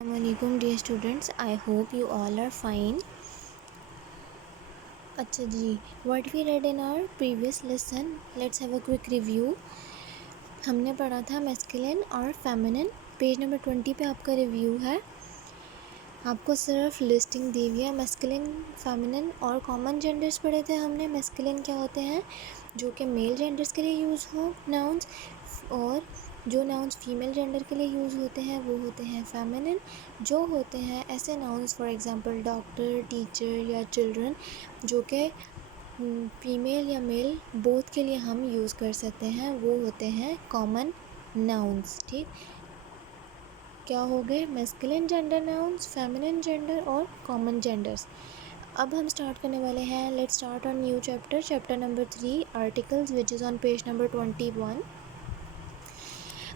Assalamualaikum dear students, I hope you all are fine. अच्छा जी, what we read in our previous lesson, let's have a quick review. हमने पढ़ा था masculine और feminine. Page number 20 पे आपका review है. आपको सिर्फ लिस्टिंग दी हुई है. मैस्कुलिन, फेमिनिन और कॉमन जेंडर्स पढ़े थे हमने. मैस्कुलिन क्या होते हैं जो कि मेल जेंडर्स के लिए यूज़ हो नाउन्स, और जो नाउन्स फीमेल जेंडर के लिए यूज़ होते हैं वो होते हैं फेमिनिन. जो होते हैं ऐसे nouns for example doctor, teacher या चिल्ड्रन, जो कि फीमेल या मेल बोथ के लिए हम यूज़ कर सकते हैं, वो होते हैं कॉमन नाउन्स. ठीक, क्या हो गए? Masculine gender nouns, feminine gender और कॉमन जेंडर्स. अब हम स्टार्ट करने वाले हैं. Let's start on new chapter, chapter number 3, articles, which is on page number 21.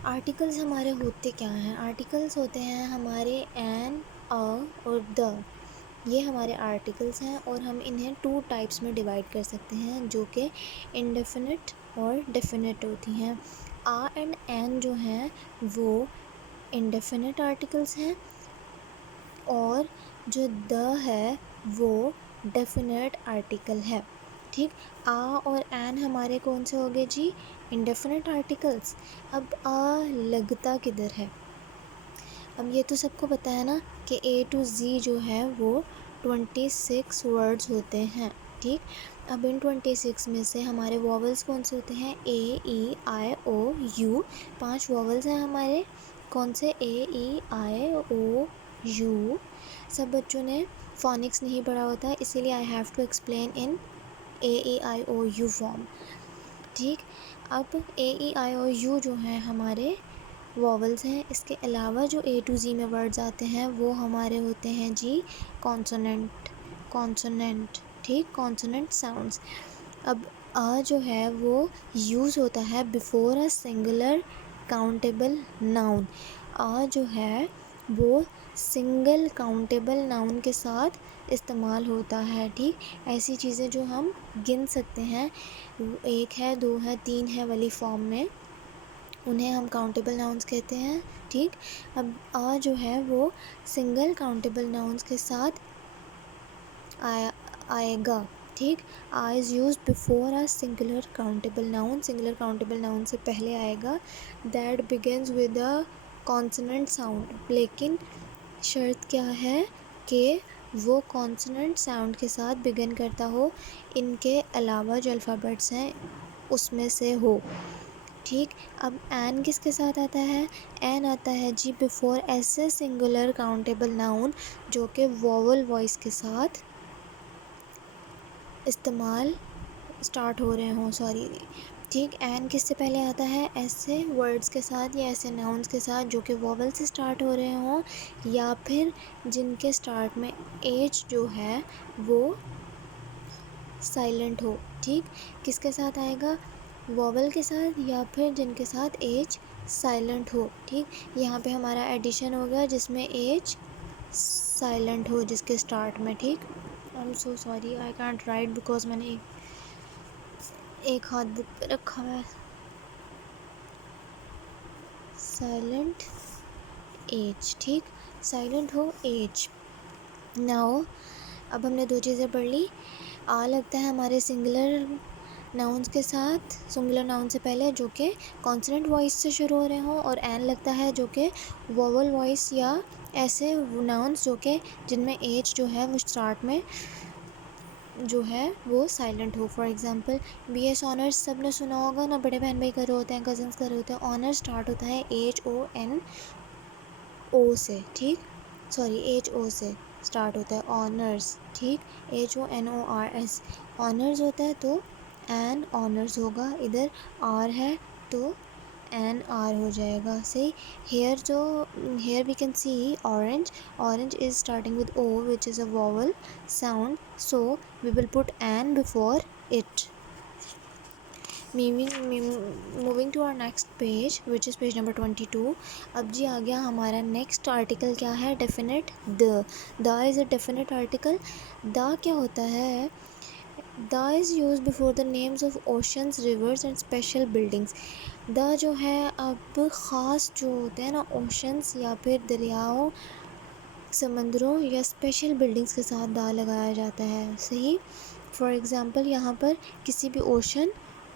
Articles हमारे होते क्या हैं? आर्टिकल्स होते हैं हमारे एन, अ और द. ये हमारे आर्टिकल्स हैं और हम इन्हें 2 टाइप्स में डिवाइड कर सकते हैं, जो कि इंडेफिनिट और डेफिनिट होती हैं. आ एंड एन जो हैं वो इंडेफिनिट आर्टिकल्स हैं, और जो द है वो डेफिनेट आर्टिकल है. ठीक, आ और एन हमारे कौन से हो गए जी? Indefinite articles. अब आ लगता किधर है? अब ये तो सबको पता है ना कि ए टू ज़ी जो है वो 26 वर्ड्स होते हैं. ठीक, अब इन 26 में से हमारे वॉवल्स कौन से होते हैं? ए, E, I, O, you. 5 vowels हैं हमारे. कौन से? A, E, I, O, U. सब बच्चों ने फोनिक्स नहीं पढ़ा होता है, इसीलिए I have to explain in A, E, I, O, U form. ठीक, अब ए, ई, आई, ओ, यू जो हैं हमारे वॉवल्स हैं. इसके अलावा जो ए टू ज़ी में वर्ड्स आते हैं वो हमारे होते हैं जी कॉन्सोनेंट. कॉन्सोनेंट, ठीक, कॉन्सोनेंट साउंड्स. अब आ जो है वो यूज़ होता है before a singular countable noun. A जो है वो सिंगल काउंटेबल नाउन के साथ इस्तेमाल होता है. ठीक, ऐसी चीज़ें जो हम गिन सकते हैं, 1 है, 2 है, 3 है वाली फॉर्म में, उन्हें हम काउंटेबल नाउन्स कहते हैं. ठीक, अब आ जो है वो सिंगल काउंटेबल नाउन्स के साथ आएगा. ठीक, a is use before a singular countable noun. Singular countable noun से पहले आएगा. That begins with a consonant sound. लेकिन शर्त क्या है कि वो कॉन्सोनेंट साउंड के साथ बिगिन करता हो, इनके अलावा जो अल्फ़ाबेट्स हैं उसमें से हो. ठीक, अब एन किसके साथ आता है? एन आता है जी बिफोर ऐसे सिंगुलर काउंटेबल नाउन जो कि वोवल वॉइस के साथ इस्तेमाल स्टार्ट हो रहे हों, सॉरी. ठीक, एन किससे पहले आता है? ऐसे वर्ड्स के साथ या ऐसे नाउन्स के साथ जो कि वोवल से स्टार्ट हो रहे हों, या फिर जिनके स्टार्ट में एच जो है वो साइलेंट हो. ठीक, किसके साथ आएगा? वोवल के साथ, या फिर जिनके साथ एच साइलेंट हो. ठीक, यहाँ पे हमारा एडिशन हो गया जिसमें एच साइलेंट हो जिसके स्टार्ट में. ठीक, I am so sorry, I can't right because मैंने एक हाथ बुक पे रखा है. Silent H. ठीक, साइलेंट हो एच. नाउ अब हमने 2 चीज़ें पढ़ ली. आ लगता है हमारे सिंगुलर नाउन्स के साथ, सिंगुलर नाउन से पहले, जो कि कॉन्सोनेंट वॉइस से शुरू हो रहे हों, और एन लगता है जो कि वोवल वॉइस या ऐसे नाउन्स जो कि जिनमें एच जो है वो स्टार्ट में जो है वो साइलेंट हो. फॉर एग्जांपल BS ऑनर्स सब ने सुना होगा ना, बड़े बहन भाई कर रहे होते हैं, कज़न्स कर रहे होते हैं. ऑनर स्टार्ट होता है HONO से. ठीक, सॉरी, HO से स्टार्ट होता है ऑनर्स. ठीक, HONORS ऑनर्स होता है, तो एन ऑनर्स होगा. इधर आर है तो एन आर हो जाएगा. सही. हेयर जो here we can see orange. Orange is starting with O which is a vowel sound, so we will put an before it. Moving to our next page which is page number 22. अब जी आ गया हमारा next article. क्या है? Definite. The is a definite article. The क्या होता है? The is use before the names of oceans, reverse and special buildings. The जो है, अब ख़ास जो होते हैं ना ओशंस या फिर दरियाओं समंदरों या स्पेशल बिल्डिंग्स के साथ दा लगाया जाता है। सही। फॉर एग्ज़ाम्पल यहाँ पर किसी भी ओशन,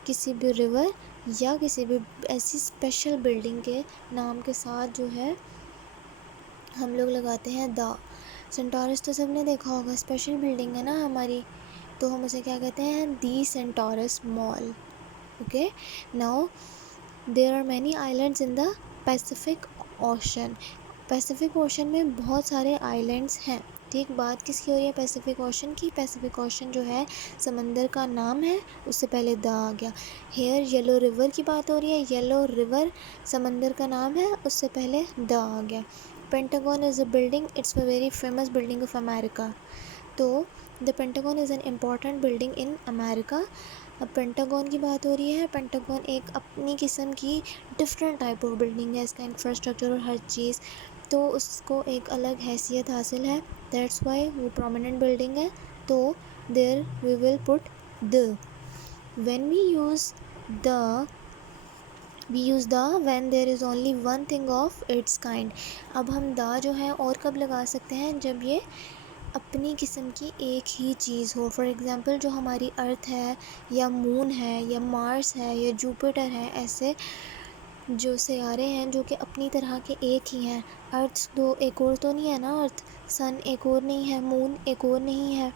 किसी भी रिवर या किसी भी ऐसी स्पेशल बिल्डिंग के नाम के साथ जो है हम लोग लगाते हैं द। सेंटोरस तो सबने देखा होगा, स्पेशल बिल्डिंग है ना हमारी, तो हम उसे क्या कहते हैं, the Centaurus mall. Okay, now there are many islands in the Pacific Ocean. Pacific Ocean में बहुत सारे आइलैंड्स हैं। ठीक, बात किसकी हो रही है, पैसिफिक ओशन की। पैसिफिक ओशन जो है समंदर का नाम है, उससे पहले द आ गया। हेयर येलो रिवर की बात हो रही है, येलो रिवर समंदर का नाम है, उससे पहले द आ गया। Pentagon is a building, it's a very famous building of America. तो the Pentagon is an important building in America. अब पेंटागन की बात हो रही है। पेंटागन एक अपनी किस्म की डिफरेंट टाइप ऑफ बिल्डिंग है, इसका इंफ्रास्ट्रक्चर और हर चीज़, तो उसको एक अलग हैसियत हासिल है। दैट्स वाई वो प्रोमिनेंट बिल्डिंग है। तो there we will put the. When we use the when there is only one thing of its kind. अब हम द जो है और कब लगा सकते हैं, जब ये अपनी किस्म की एक ही चीज़ हो। फॉर एग्ज़ाम्पल जो हमारी अर्थ है या मून है या मार्स है या जुपिटर है, ऐसे जो सियारे हैं जो कि अपनी तरह के एक ही हैं। अर्थ दो एक और तो नहीं है ना, अर्थ सन एक और नहीं है, मून एक और नहीं है।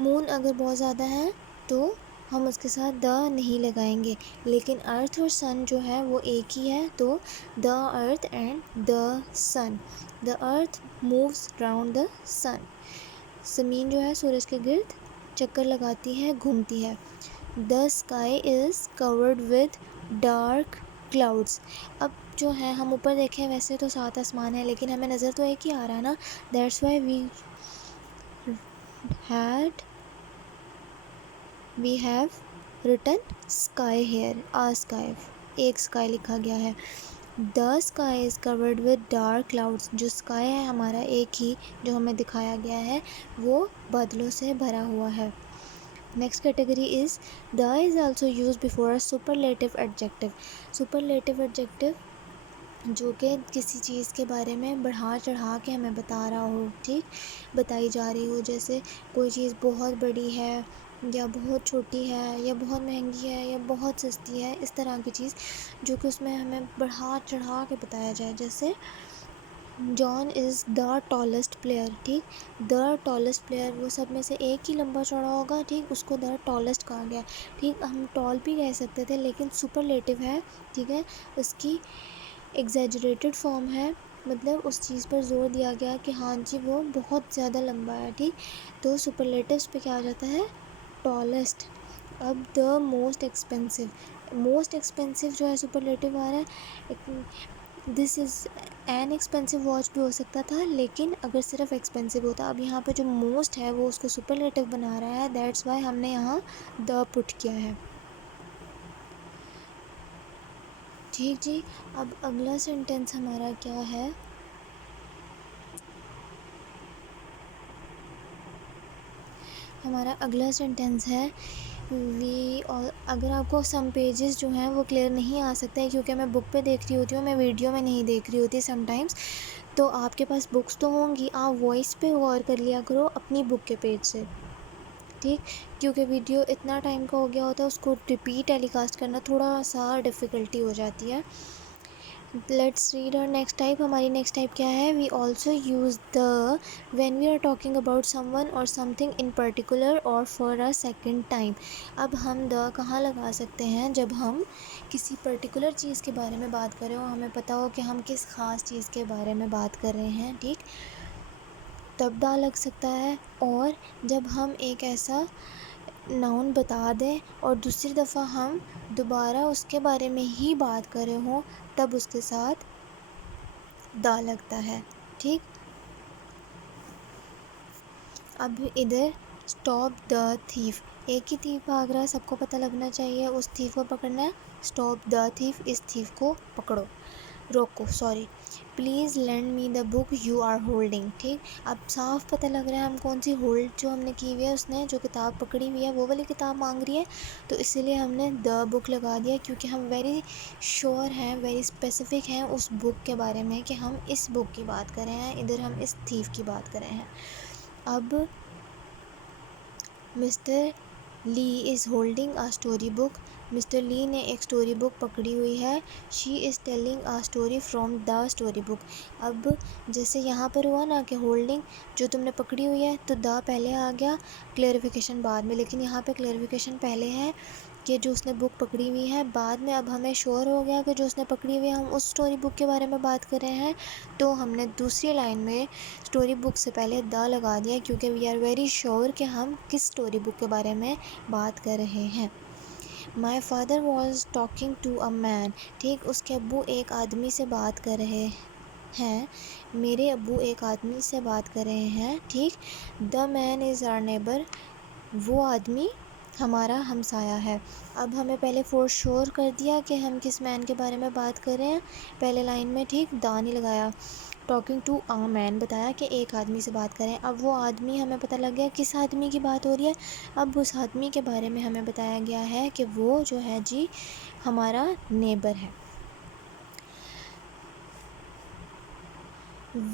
मून अगर बहुत ज़्यादा है तो हम उसके साथ द नहीं लगाएंगे, लेकिन अर्थ और सन जो है वो एक ही है, तो the earth and the sun. The earth moves round the sun. ज़मीन जो है सूरज के गिर्द चक्कर लगाती है, घूमती है। The sky is covered with dark clouds. अब जो है हम ऊपर देखें वैसे तो 7 आसमान है, लेकिन हमें नज़र तो एक ही आ रहा है ना। That's why we have written sky here, a sky, एक स्काई लिखा गया है। The sky is covered with dark clouds. जो स्काई है हमारा एक ही जो हमें दिखाया गया है वो बादलों से भरा हुआ है। Next category is the is also use before a superlative adjective. Superlative adjective जो कि किसी चीज़ के बारे में बढ़ा चढ़ा के हमें बता रहा हो, ठीक, बताई जा रही हो। जैसे कोई चीज़ बहुत बड़ी है या बहुत छोटी है या बहुत महंगी है या बहुत सस्ती है, इस तरह की चीज़ जो कि उसमें हमें बढ़ा चढ़ा के बताया जाए। जैसे John is the tallest player. ठीक, द टॉलेस्ट प्लेयर, वो सब में से एक ही लंबा चौड़ा होगा, ठीक, उसको द टॉलेस्ट कहा गया। ठीक, हम टॉल भी कह सकते थे, लेकिन सुपरलेटिव है, ठीक है, उसकी एग्जैजरेटेड फॉर्म है, मतलब उस चीज़ पर जोर दिया गया कि हाँ जी वो बहुत ज़्यादा लंबा है। ठीक, तो सुपरलेटिव्स पे क्या आ जाता है, टॉलेस्ट। अब the most expensive, most expensive जो है सुपरलेटिव आ रहा है। This is an expensive watch भी हो सकता था, लेकिन अगर सिर्फ एक्सपेंसिव होता। अब यहाँ पे जो मोस्ट है वो उसको सुपरलेटिव बना रहा है, दैट्स वाई हमने यहाँ द पुट किया है। ठीक जी, अब अगला सेंटेंस हमारा क्या है, हमारा अगला सेंटेंस है वी। और अगर आपको सम पेजेस जो हैं वो क्लियर नहीं आ सकता है, क्योंकि मैं बुक पे देख रही होती हूँ, मैं वीडियो में नहीं देख रही होती समटाइम्स, तो आपके पास बुक्स तो होंगी, आप वॉइस पे गौर कर लिया करो अपनी बुक के पेज से। ठीक, क्योंकि वीडियो इतना टाइम का हो गया होता है, उसको रिपीट टेलीकास्ट करना थोड़ा सा डिफ़िकल्टी हो जाती है। Let's read our next type. हमारी नेक्स्ट टाइप क्या है, we also use the when we are talking about someone or something in particular or for a second time. अब हम द कहाँ लगा सकते हैं, जब हम किसी पर्टिकुलर चीज़ के बारे में बात कर रहे हो, हमें पता हो कि हम किस ख़ास चीज़ के बारे में बात कर रहे हैं, ठीक, तब द लग सकता है। और जब हम एक ऐसा नाउन बता दें और दूसरी दफ़ा हम दोबारा उसके बारे में ही बात कर रहे हों, तब उसके साथ द लगता है। ठीक, अब इधर स्टॉप द थीफ, एक ही थीफ भाग रहा है, सबको पता लगना चाहिए, उस थीफ को पकड़ना है। स्टॉप द थीफ, इस थीफ को पकड़ो। रोको, sorry, please lend me the book you are holding. ठीक, अब साफ पता लग रहा है हम कौन सी होल्ड जो हमने की हुई है, उसने जो किताब पकड़ी हुई है वो वाली किताब मांग रही है, तो इसीलिए हमने द बुक लगा दिया, क्योंकि हम वेरी श्योर हैं, वेरी स्पेसिफिक हैं उस बुक के बारे में कि हम इस बुक की बात कर रहे हैं, इधर हम इस थीफ की बात कर रहे हैं। अब mister Lee is holding a story book. Mister Lee ने एक स्टोरी बुक पकड़ी हुई है। She is telling a story from the story book. अब जैसे यहाँ पर हुआ ना कि होल्डिंग जो तुमने पकड़ी हुई है, तो द पहले आ गया, क्लेरिफिकेशन बाद में, लेकिन यहाँ पे क्लेरिफिकेशन पहले है कि जो उसने बुक पकड़ी हुई है, बाद में अब हमें श्योर हो गया कि जो उसने पकड़ी हुई है हम उस स्टोरी बुक के बारे में बात कर रहे हैं, तो हमने दूसरी लाइन में स्टोरी बुक से पहले द लगा दिया, क्योंकि वी आर वेरी श्योर कि हम किस स्टोरी बुक के बारे में बात कर रहे हैं। My father was talking to a man. ठीक, उसके अब्बू एक आदमी से बात कर रहे हैं, मेरे अब्बू एक आदमी से बात कर रहे हैं। ठीक, the man is our neighbour, वो आदमी हमारा हमसाया है। अब हमें पहले फोर श्योर कर दिया कि हम किस मैन के बारे में बात कर रहे हैं पहले लाइन में। ठीक, द नहीं लगाया, टॉकिंग टू अ मैन बताया कि एक आदमी से बात करें। अब वो आदमी हमें पता लग गया किस आदमी की बात हो रही है। अब उस आदमी के बारे में हमें बताया गया है कि वो जो है जी हमारा नेबर है।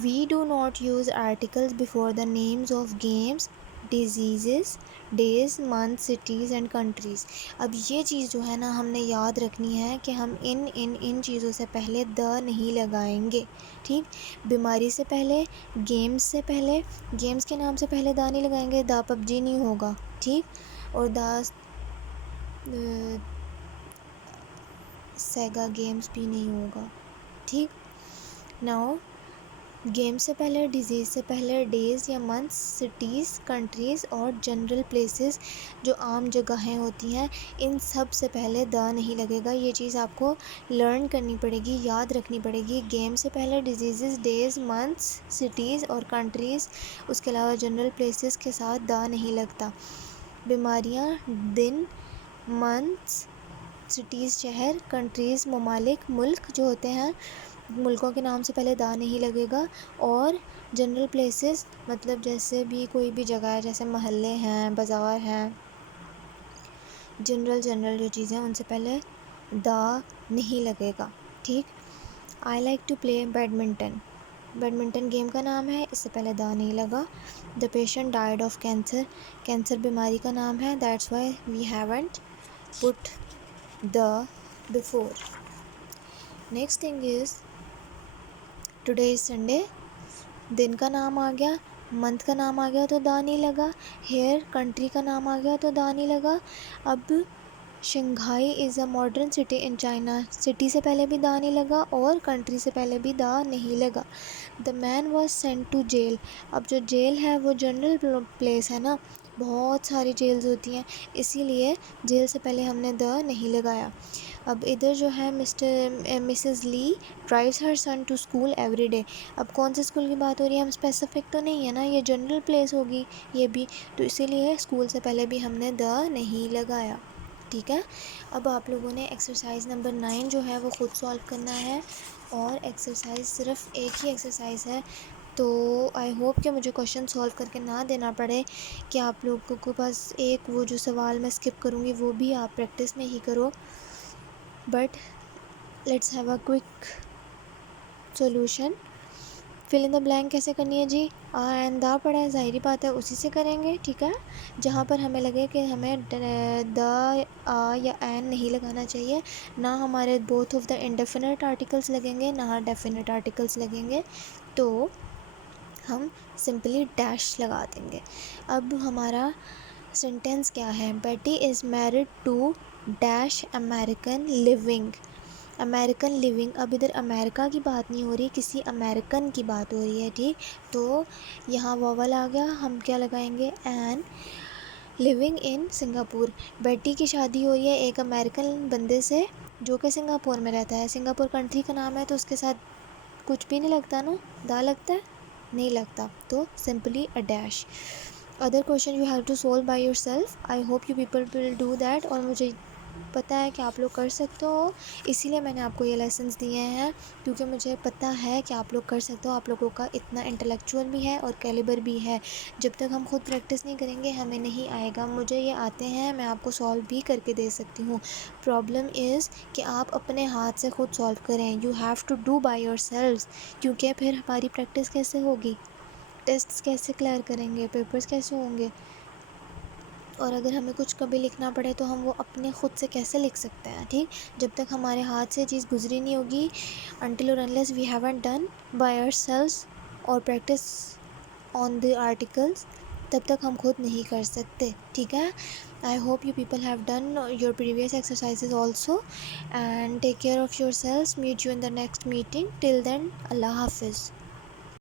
We do not use articles before the names of games, diseases, days, months, cities and countries। अब ये चीज़ जो है ना हमने याद रखनी है कि हम इन चीज़ों से पहले द नहीं लगाएंगे। ठीक, बीमारी से पहले, गेम्स से पहले, गेम्स के नाम से पहले द नहीं लगाएंगे, द पबजी नहीं होगा। ठीक, और द सेगा गेम्स भी नहीं होगा। ठीक, नाउ गेम से पहले, डिजीज़ से पहले, डेज़ या मंथ्स, सिटीज़, कंट्रीज़ और जनरल प्लेसेस जो आम जगहें होती हैं, इन सब से पहले द नहीं लगेगा। ये चीज़ आपको लर्न करनी पड़ेगी, याद रखनी पड़ेगी। गेम से पहले डिजीज़, डेज़, मंथ्स, सिटीज़ और कंट्रीज़, उसके अलावा जनरल प्लेसेस के साथ द नहीं लगता। बीमारियाँ, दिन, मंथ्स, सिटीज़ शहर, कंट्रीज़ ममालिक मुल्क जो होते हैं, मुल्कों के नाम से पहले दा नहीं लगेगा। और जनरल प्लेसेस मतलब जैसे भी कोई भी जगह है, जैसे महल्ले हैं, बाज़ार हैं, जनरल जो चीज़ें उनसे पहले दा नहीं लगेगा। ठीक, I like to play badminton, badminton game का नाम है, इससे पहले दा नहीं लगा। The patient died of cancer, cancer बीमारी का नाम है, that's why we haven't put the before. Next thing is today is Sunday, दिन का नाम आ गया, मंथ का नाम आ गया तो दा नहीं लगा। हेयर कंट्री का नाम आ गया तो दा नहीं लगा। अब Shanghai is a modern city in China, city से पहले भी दा नहीं लगा और कंट्री से पहले भी दा नहीं लगा। The man was sent to jail, अब जो जेल है वो जनरल प्लेस है ना, बहुत सारी जेल्स होती हैं, इसीलिए जेल से पहले हमने द नहीं लगाया। अब इधर जो है Mrs Lee drives her son to school every day. अब कौन से स्कूल की बात हो रही है, हम स्पेसिफिक तो नहीं है ना, ये जनरल प्लेस होगी ये भी, तो इसीलिए स्कूल से पहले भी हमने द नहीं लगाया। ठीक है, अब आप लोगों ने एक्सरसाइज नंबर 9 जो है वो ख़ुद सॉल्व करना है, और एक्सरसाइज सिर्फ एक ही एक्सरसाइज है, तो आई होप कि मुझे क्वेश्चन सॉल्व करके ना देना पड़े, कि आप लोगों को पास एक वो जो सवाल मैं स्किप करूँगी वो भी आप प्रैक्टिस में ही करो। But let's have a quick solution. Fill in the blank कैसे करनी है जी, आ एंड दा पड़ा है, ज़ाहिरी बात है उसी से करेंगे। ठीक है, जहाँ पर हमें लगे कि हमें द आ या एन नहीं लगाना चाहिए, ना हमारे both of the indefinite articles लगेंगे ना डेफिनिट आर्टिकल्स लगेंगे, तो हम सिंपली डैश लगा देंगे। अब हमारा सेंटेंस क्या है, Betty is married to dash American living, American living. अब इधर अमेरिका की बात नहीं हो रही, किसी अमेरिकन की बात हो रही है। ठीक, तो यहाँ वोवल आ गया, हम क्या लगाएंगे, एन लिविंग इन सिंगापुर। बेटी की शादी हो रही है एक अमेरिकन बंदे से जो कि सिंगापुर में रहता है, सिंगापुर कंट्री का नाम है, तो उसके साथ कुछ भी नहीं लगता ना, दा लगता है, नहीं लगता, तो simply a dash. Other question you have to solve by yourself, I hope you people will do that, और मुझे पता है कि आप लोग कर सकते हो, इसीलिए मैंने आपको ये लेसन्स दिए हैं, क्योंकि मुझे पता है कि आप लोग कर सकते हो, आप लोगों का इतना इंटेलेक्चुअल भी है और कैलिबर भी है। जब तक हम खुद प्रैक्टिस नहीं करेंगे हमें नहीं आएगा। मुझे ये आते हैं, मैं आपको सॉल्व भी करके दे सकती हूँ। प्रॉब्लम इज़ कि आप अपने हाथ से खुद सॉल्व करें। You have to do by yourselves, क्योंकि फिर हमारी प्रैक्टिस कैसे होगी, टेस्ट्स कैसे क्लियर करेंगे, पेपर्स कैसे होंगे, और अगर हमें कुछ कभी लिखना पड़े तो हम वो अपने खुद से कैसे लिख सकते हैं। ठीक, जब तक हमारे हाथ से चीज़ गुजरी नहीं होगी, अनटिल और unless we haven't done by ourselves और प्रैक्टिस ऑन द आर्टिकल्स, तब तक हम खुद नहीं कर सकते। ठीक है, I hope you people have done your previous exercises also, and take care of yourselves. Meet you in the next meeting. Till then, Allah हाफिज़।